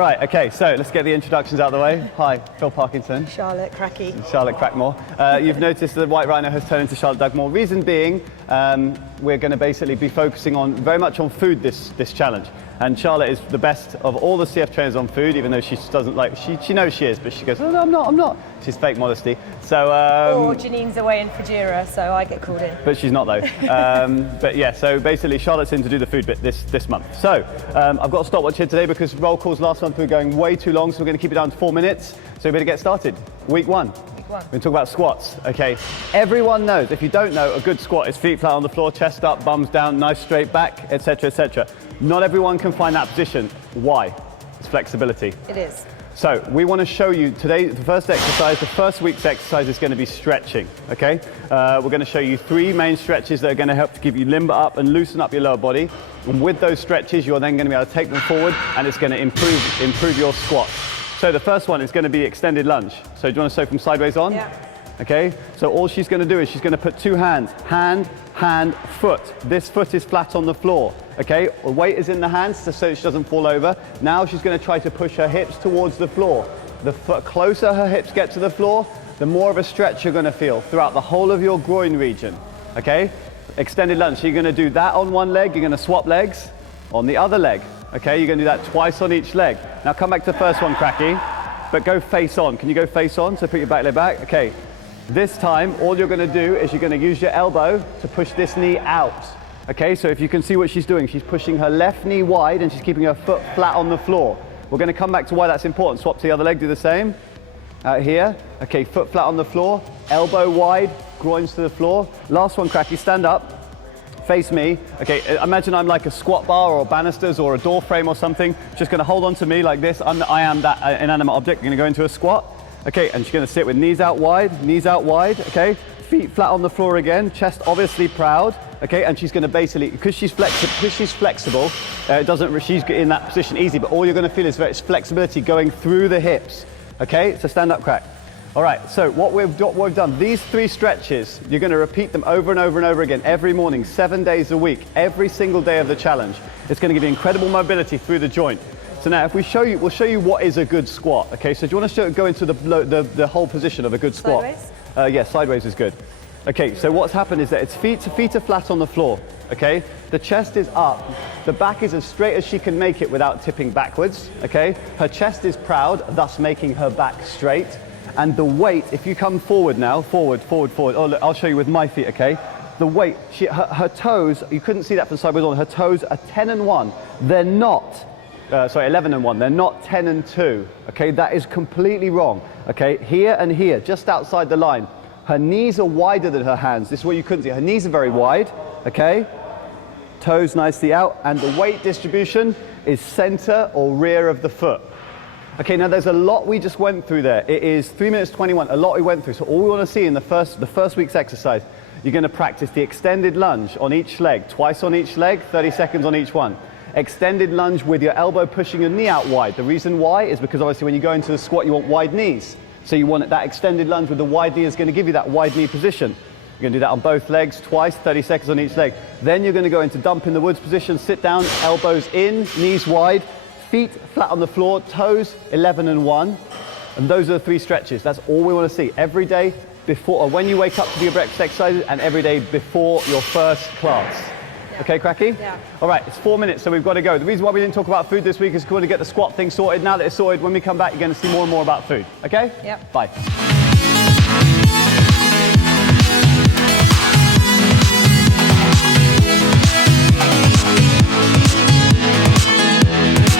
right, okay, so let's get the introductions out of the way. Hi, Phil Parkinson. Charlotte Cracky. Charlotte Crackmore. You've noticed that White Rhino has turned into Charlotte Dugmore. Reason being, we're going to basically be focusing on very much on food this challenge. And Charlotte is the best of all the CF trainers on food, even though she doesn't like, she knows she is, but she goes, oh, no, I'm not. She's fake modesty. So, or Janine's away in Fajira, so I get called in. But she's not though. But yeah, so basically Charlotte's in to do the food bit this month. So I've got a stopwatch here today because roll calls last month were going way too long, so we're going to keep it down to 4 minutes. So we better get started. Week one. We're going to talk about squats, okay? Everyone knows, if you don't know, a good squat is feet flat on the floor, chest up, bums down, nice straight back, etc., etc. Not everyone can find that position. Why? It's flexibility. It is. So we want to show you today, the first exercise, the first week's exercise is going to be stretching, okay? We're going to show you 3 main stretches that are going to help to give you limber up and loosen up your lower body. And with those stretches, you're then going to be able to take them forward and it's going to improve your squats. So the first one is going to be extended lunge. So do you want to sew from sideways on? Yeah. Okay, so all she's going to do is she's going to put 2 hands, hand, hand, foot. This foot is flat on the floor, okay? The weight is in the hands so she doesn't fall over. Now she's going to try to push her hips towards the floor. The closer her hips get to the floor, the more of a stretch you're going to feel throughout the whole of your groin region, okay? Extended lunge, so you're going to do that on one leg, you're going to swap legs on the other leg, okay? You're going to do that twice on each leg. Now come back to the first one, Cracky, but go face on. Can you go face on? So put your back leg back, okay. This time, all you're going to do is you're going to use your elbow to push this knee out. Okay, so if you can see what she's doing, she's pushing her left knee wide and she's keeping her foot flat on the floor. We're going to come back to why that's important. Swap to the other leg, do the same. Out here, okay, foot flat on the floor, elbow wide, groins to the floor. Last one, Cracky, stand up, face me. Okay, imagine I'm like a squat bar or banisters or a door frame or something. Just going to hold on to me like this. I am that inanimate object. You're going to go into a squat. Okay, and she's going to sit with knees out wide, okay? Feet flat on the floor again, chest obviously proud, okay? And she's going to basically, because she's flexible, she's in that position easy, but all you're going to feel is flexibility going through the hips, okay? So stand up, crack. All right, so what we've done, these 3 stretches, you're going to repeat them over and over and over again every morning, 7 days a week, every single day of the challenge. It's going to give you incredible mobility through the joint. So now if we'll show you what is a good squat, okay? So do you want to go into the whole position of a good squat? Sideways? Yes, sideways is good. Okay, so what's happened is that its feet are flat on the floor, okay? The chest is up, the back is as straight as she can make it without tipping backwards, okay? Her chest is proud, thus making her back straight. And the weight, if you come forward now, forward. Oh, look, I'll show you with my feet, okay? The weight, her toes, you couldn't see that from sideways on, her toes are 10 and 1. They're not. 11 and 1, they're not 10 and 2, okay? That is completely wrong, okay? Here and here, just outside the line. Her knees are wider than her hands. This is what you couldn't see. Her knees are very wide, okay? Toes nicely out, and the weight distribution is center or rear of the foot. Okay, now there's a lot we just went through there. It is 3 minutes 21, a lot we went through. So all we want to see in the first week's exercise, you're going to practice the extended lunge on each leg, twice on each leg, 30 seconds on each one. Extended lunge with your elbow pushing your knee out wide. The reason why is because obviously when you go into the squat you want wide knees. So you want that extended lunge with the wide knee is going to give you that wide knee position. You're going to do that on both legs twice, 30 seconds on each leg. Then you're going to go into dump in the woods position, sit down, elbows in, knees wide, feet flat on the floor, toes 11 and 1. And those are the 3 stretches. That's all we want to see every day before or when you wake up to do your breakfast exercises and every day before your first class. Okay, Cracky? Yeah. All right, it's 4 minutes, so we've got to go. The reason why we didn't talk about food this week is because we want to get the squat thing sorted. Now that it's sorted, when we come back, you're going to see more and more about food. Okay? Yep. Bye.